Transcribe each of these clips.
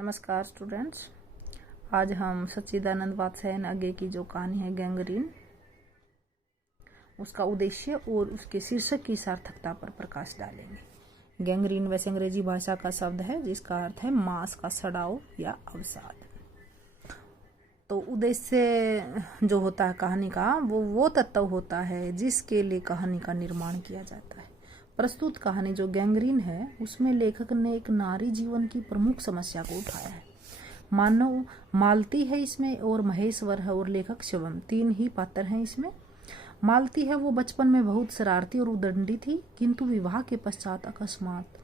नमस्कार स्टूडेंट्स। आज हम सच्चिदानंद वात्स्यायन आगे की जो कहानी है गैंग्रीन, उसका उद्देश्य और उसके शीर्षक की सार्थकता पर प्रकाश डालेंगे। गैंग्रीन वैसे अंग्रेजी भाषा का शब्द है जिसका अर्थ है मांस का सड़ाव या अवसाद। तो उद्देश्य जो होता है कहानी का वो तत्व होता है जिसके लिए कहानी का निर्माण किया जाता है। प्रस्तुत कहानी जो गैंग्रीन है उसमें लेखक ने एक नारी जीवन की प्रमुख समस्या को उठाया है। मानव मालती है इसमें और महेश्वर है और लेखक शिवम, तीन ही पात्र हैं इसमें। मालती है वो बचपन में बहुत शरारती और उदंडी थी, किंतु विवाह के पश्चात अकस्मात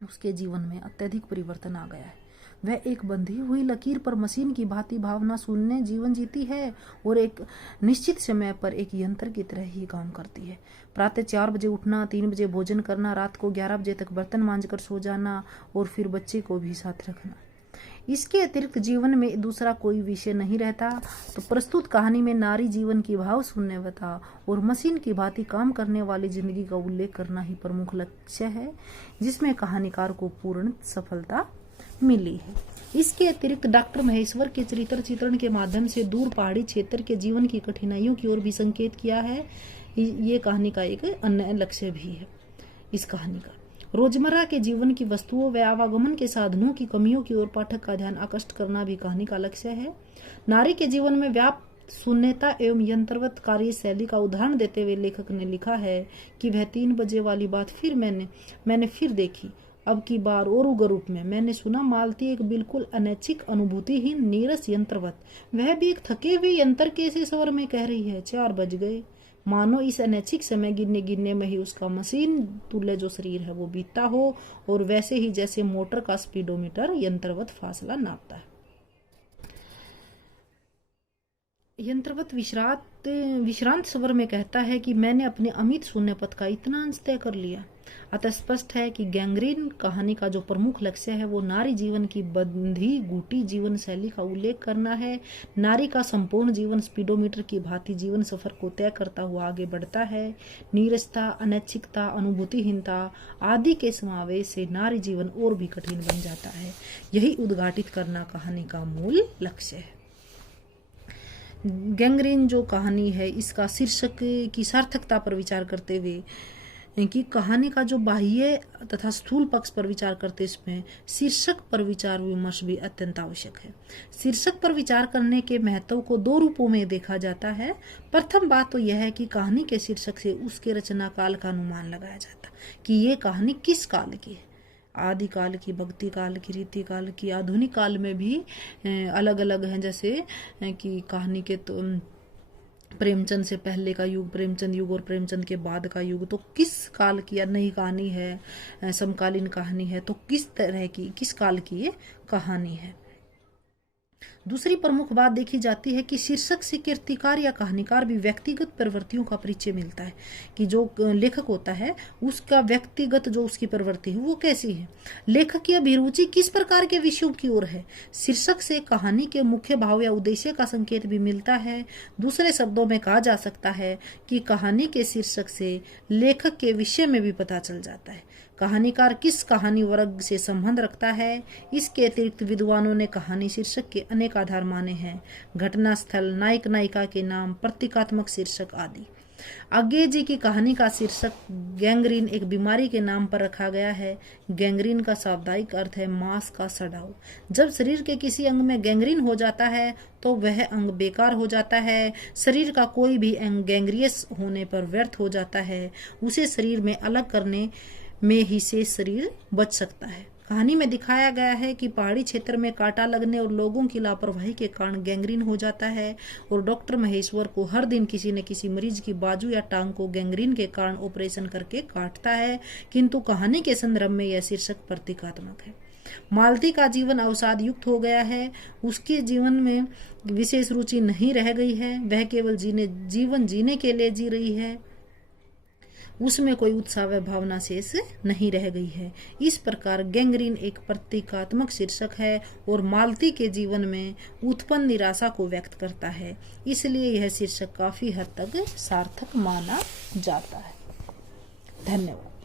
उसके जीवन में अत्यधिक परिवर्तन आ गया है। वह एक बंधी हुई लकीर पर मशीन की भांति भावना शून्य जीवन जीती है और एक निश्चित समय पर एक यंत्र की तरह ही काम करती है। प्रातः 4 बजे उठना, 3 बजे भोजन करना, रात को 11 बजे तक बर्तन मांजकर सो जाना और फिर बच्चे को भी साथ रखना। इसके अतिरिक्त जीवन में दूसरा कोई विषय नहीं रहता। तो प्रस्तुत कहानी में नारी जीवन की भाव शून्यता और मशीन की भांति काम करने वाली जिंदगी का उल्लेख करना ही प्रमुख लक्ष्य है, जिसमें कहानीकार को पूर्ण सफलता मिली है। इसके अतिरिक्त डॉक्टर महेश्वर के चरित्र चित्रण के माध्यम से दूर पहाड़ी क्षेत्र के जीवन की कठिनाइयों की ओर भी संकेत किया है। ये कहानी का एक अन्य लक्ष्य भी है। इस कहानी का रोजमर्रा के जीवन की वस्तुओं व आवागमन के साधनों की कमियों की ओर पाठक का ध्यान आकृष्ट करना भी कहानी का लक्ष्य है। नारी के जीवन में व्याप्त शून्यता एवं यंत्रवत कार्यशैली का उदाहरण देते हुए लेखक ने लिखा है कि वह 3 बजे वाली बात फिर मैंने फिर देखी, अब की बार और उग्र रूप में। मैंने सुना मालती एक बिल्कुल अनैच्छिक अनुभूतिहीन नीरस यंत्रवत, वह भी एक थके हुए यंत्र के से स्वर में कह रही है 4 बज गए। मानो इस अनैच्छिक समय गिनने में ही उसका मशीन तुल्य जो शरीर है वो बीतता हो, और वैसे ही जैसे मोटर का स्पीडोमीटर यंत्रवत फासला नापता है। यंत्रवत विश्रांत स्वर में कहता है कि मैंने अपने अमित शून्य पथ का इतना अंश तय कर लिया। अतः स्पष्ट है कि गैंग्रीन कहानी का जो प्रमुख लक्ष्य है वो नारी जीवन की बंधी गुटी जीवन शैली का उल्लेख करना है। नारी का संपूर्ण जीवन स्पीडोमीटर की भांति जीवन सफर को तय करता हुआ आगे बढ़ता है। नीरसता, अनैच्छिकता, अनुभूतिहीनता आदि के समावेश से नारी जीवन और भी कठिन बन जाता है। यही उद्घाटित करना कहानी का मूल लक्ष्य है। गैंग्रीन जो कहानी है इसका शीर्षक की सार्थकता पर विचार करते हुए कि कहानी का जो बाह्य तथा स्थूल पक्ष पर विचार करते इसमें शीर्षक पर विचार विमर्श भी अत्यंत आवश्यक है। शीर्षक पर विचार करने के महत्व को 2 रूपों में देखा जाता है। प्रथम बात तो यह है कि कहानी के शीर्षक से उसके रचना काल का अनुमान लगाया जाता कि ये कहानी किस काल की है। आदि काल की, भक्ति काल की, रीति काल की, आधुनिक काल में भी अलग अलग हैं। जैसे कि कहानी के तो प्रेमचंद से पहले का युग, प्रेमचंद युग और प्रेमचंद के बाद का युग, तो किस काल की या नई कहानी है, समकालीन कहानी है, तो किस तरह की, किस काल की ये कहानी है। दूसरी प्रमुख बात देखी जाती है कि शीर्षक से कीर्तिकार या कहानीकार भी व्यक्तिगत प्रवृत्तियों का परिचय मिलता है कि जो लेखक होता है उसका व्यक्तिगत जो उसकी प्रवृत्ति है वो कैसी है, लेखक की अभिरुचि किस प्रकार के विषयों की ओर है। शीर्षक से कहानी के मुख्य भाव या उद्देश्य का संकेत भी मिलता है। दूसरे शब्दों में कहा जा सकता है कि कहानी के शीर्षक से लेखक के विषय में भी पता चल जाता है कहानीकार किस कहानी वर्ग से संबंध रखता है। इसके अतिरिक्त विद्वानों ने कहानी शीर्षक के अनेक आधार माने हैं: घटना स्थल, नायक नायिका के नाम, प्रतीकात्मक शीर्षक आदि। आगे जी की कहानी का शीर्षक गैंग्रीन एक बीमारी के नाम पर रखा गया है। गैंग्रीन का शाब्दिक अर्थ है मांस का सड़ाव। जब शरीर के किसी अंग में गैंग्रीन हो जाता है तो वह अंग बेकार हो जाता है। शरीर का कोई भी अंग गैंग्रियस होने पर व्यर्थ हो जाता है। उसे शरीर में अलग करने में ही से शरीर बच सकता है। कहानी में दिखाया गया है कि पहाड़ी क्षेत्र में कांटा लगने और लोगों की लापरवाही के कारण गैंग्रीन हो जाता है, और डॉक्टर महेश्वर को हर दिन किसी न किसी मरीज की बाजू या टांग को गैंग्रीन के कारण ऑपरेशन करके काटता है। किंतु कहानी के संदर्भ में यह शीर्षक प्रतीकात्मक है। मालती का जीवन अवसाद युक्त हो गया है। उसके जीवन में विशेष रुचि नहीं रह गई है। वह केवल जीवन जीने के लिए जी रही है। उसमें कोई उत्साह व भावना शेष नहीं रह गई है। इस प्रकार गैंग्रीन एक प्रतीकात्मक शीर्षक है और मालती के जीवन में उत्पन्न निराशा को व्यक्त करता है। इसलिए यह शीर्षक काफी हद तक सार्थक माना जाता है। धन्यवाद।